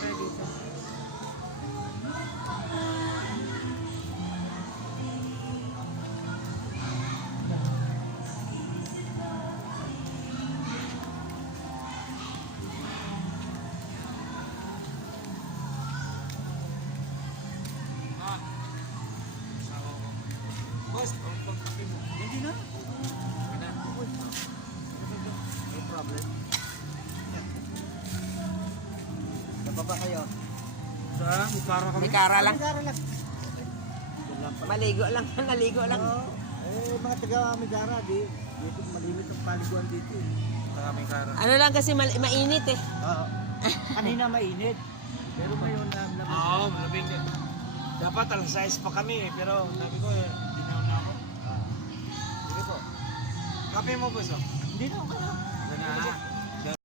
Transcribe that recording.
tayo dito. Boss, Hindi na. may problem. Nababa kayo. Sa Mikara kami. May kara lang. Megara lang. Maligo lang. Naligo lang. Oo. Mga taga Megara, dito malimit ang paliguan dito. Sa Mikara. Ano lang kasi mainit eh. Oo. Kanina mainit. Pero ngayon lamig. Oo, labing din. Dapat alas 6 pa kami eh, pero sabi ko eh, dinaw na ako. Sige po. Kape mo boss oh. Hindi na ako na.